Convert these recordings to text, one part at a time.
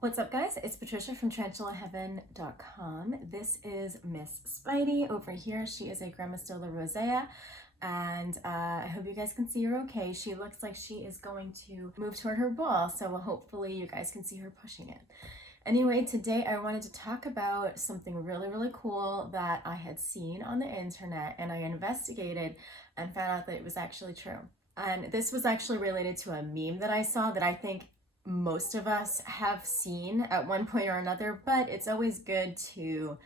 What's up, guys? It's Patricia from TarantulaHeaven.com. This is Miss Spidey over here. She is a Grammostola rosea, and I hope you guys can see her okay. She looks like she is going to move toward her ball, so hopefully you guys can see her pushing it. Anyway, today I wanted to talk about something really cool that I had seen on the internet, and I investigated and found out that it was actually true. And this was actually related to a meme that I saw that I think most of us have seen at one point or another, but it's always good to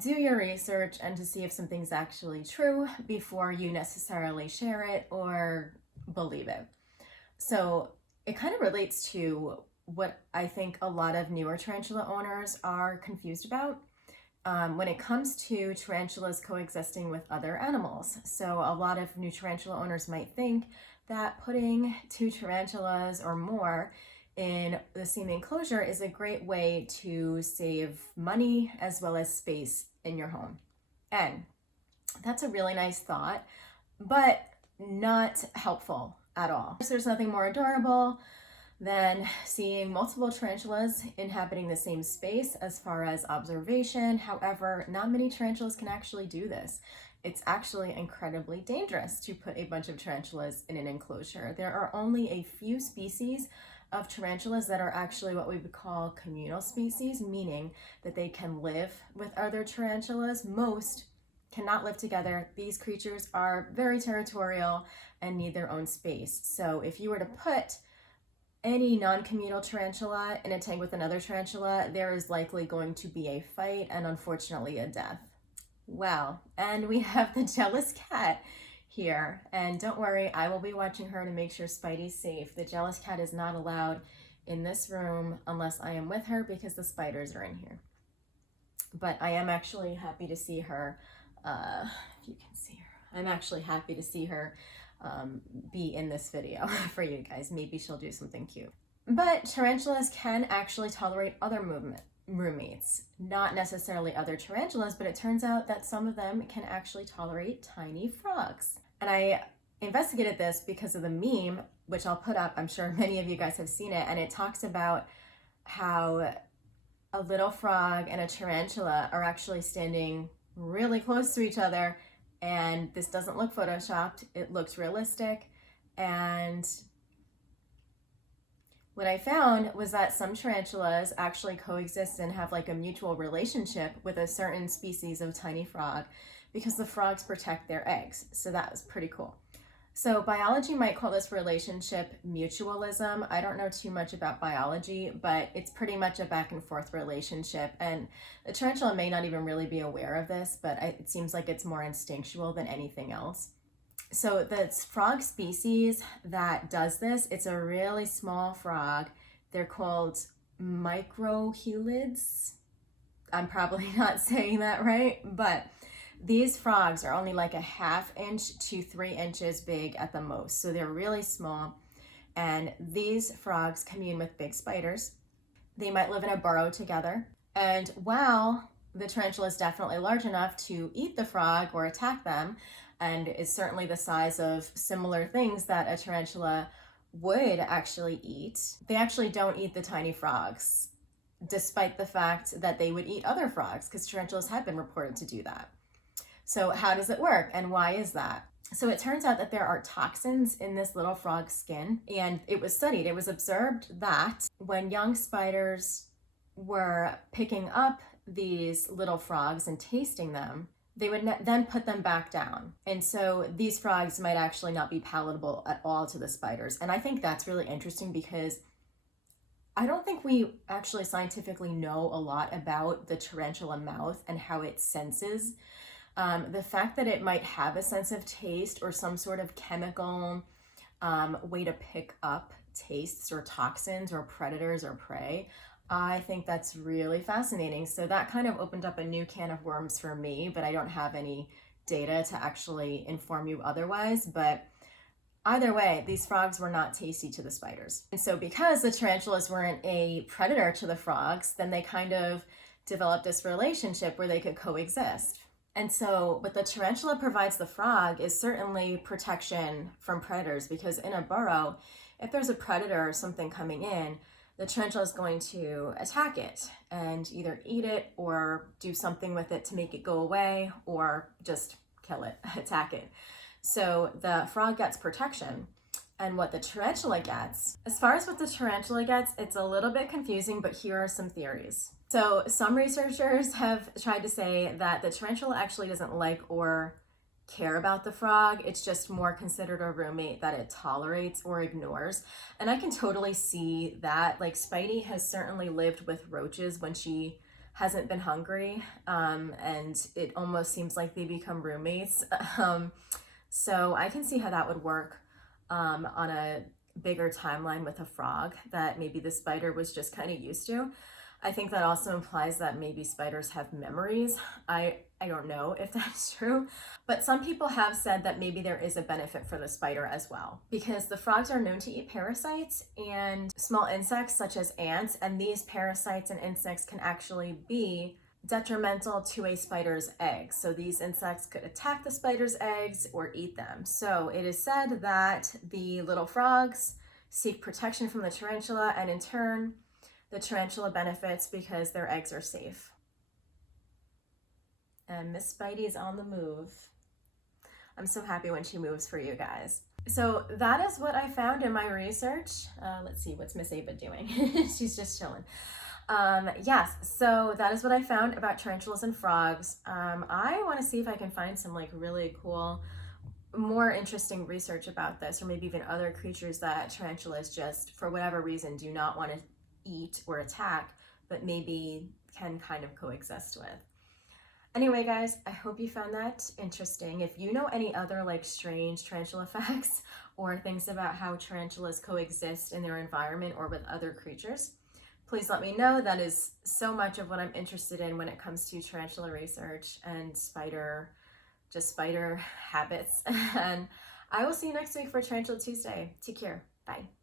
do your research and to see if something's actually true before you necessarily share it or believe it. So it kind of relates to what I think a lot of newer tarantula owners are confused about when it comes to tarantulas coexisting with other animals. So a lot of new tarantula owners might think that putting 2 tarantulas or more in the same enclosure is a great way to save money as well as space in your home. And that's a really nice thought, but not helpful at all. There's nothing more adorable than seeing multiple tarantulas inhabiting the same space as far as observation. However, not many tarantulas can actually do this. It's actually incredibly dangerous to put a bunch of tarantulas in an enclosure. There are only a few species of tarantulas that are actually what we would call communal species, meaning that they can live with other tarantulas. Most cannot live together. These creatures are very territorial and need their own space. So if you were to put any non-communal tarantula in a tank with another tarantula, there is likely going to be a fight and unfortunately a death. Well, and we have the jealous cat here, and don't worry, I will be watching her to make sure Spidey's safe. The jealous cat is not allowed in this room unless I am with her because the spiders are in here. But I am actually happy to see her, if you can see her. I'm actually happy to see her be in this video for you guys. Maybe she'll do something cute. But tarantulas can actually tolerate other roommates, not necessarily other tarantulas, but it turns out that some of them can actually tolerate tiny frogs. And I investigated this because of the meme, which I'll put up. I'm sure many of you guys have seen it, and it talks about how a little frog and a tarantula are actually standing really close to each other, and this doesn't look photoshopped, it looks realistic. And what I found was that some tarantulas actually coexist and have like a mutual relationship with a certain species of tiny frog because the frogs protect their eggs. So that was pretty cool. So biology might call this relationship mutualism. I don't know too much about biology, but it's pretty much a back and forth relationship. And the tarantula may not even really be aware of this, but it seems like it's more instinctual than anything else. So the frog species that does this, it's a really small frog. They're called microhelids. I'm probably not saying that right, but these frogs are only like a 1/2 inch to 3 inches big at the most. So they're really small. And these frogs commune with big spiders. They might live in a burrow together. And while the tarantula is definitely large enough to eat the frog or attack them, and is certainly the size of similar things that a tarantula would actually eat, they actually don't eat the tiny frogs, despite the fact that they would eat other frogs, because tarantulas have been reported to do that. So how does it work, and why is that? So it turns out that there are toxins in this little frog's skin, and it was studied. It was observed that when young spiders were picking up these little frogs and tasting them, they would then put them back down. And so these frogs might actually not be palatable at all to the spiders. And I think that's really interesting because I don't think we actually scientifically know a lot about the tarantula mouth and how it senses. The fact that it might have a sense of taste or some sort of chemical way to pick up tastes or toxins or predators or prey, I think that's really fascinating. So that kind of opened up a new can of worms for me, but I don't have any data to actually inform you otherwise. But either way, these frogs were not tasty to the spiders. And so because the tarantulas weren't a predator to the frogs, then they kind of developed this relationship where they could coexist. And so what the tarantula provides the frog is certainly protection from predators, because in a burrow, if there's a predator or something coming in, the tarantula is going to attack it and either eat it or do something with it to make it go away, or just kill it, attack it. So the frog gets protection. And what the tarantula gets, as far as what the tarantula gets, it's a little bit confusing, but here are some theories. So some researchers have tried to say that the tarantula actually doesn't like or care about the frog. It's just more considered a roommate that it tolerates or ignores. And I can totally see that. Like, Spidey has certainly lived with roaches when she hasn't been hungry, and it almost seems like they become roommates. So I can see how that would work on a bigger timeline with a frog that maybe the spider was just kind of used to. I think that also implies that maybe spiders have memories. I don't know if that's true, but some people have said that maybe there is a benefit for the spider as well, because the frogs are known to eat parasites and small insects such as ants, and these parasites and insects can actually be detrimental to a spider's eggs. So these insects could attack the spider's eggs or eat them. So it is said that the little frogs seek protection from the tarantula, and in turn, the tarantula benefits because their eggs are safe. And Miss Spidey is on the move. I'm so happy when she moves for you guys. So that is what I found in my research. Let's see, what's Miss Ava doing? She's just chilling. Yes, so that is what I found about tarantulas and frogs. I want to see if I can find some like really cool, more interesting research about this, or maybe even other creatures that tarantulas just, for whatever reason, do not want to eat or attack, but maybe can kind of coexist with. Anyway, guys, I hope you found that interesting. If you know any other like strange tarantula facts or things about how tarantulas coexist in their environment or with other creatures, please let me know. That is so much of what I'm interested in when it comes to tarantula research and spider habits. And I will see you next week for Tarantula Tuesday. Take care. Bye.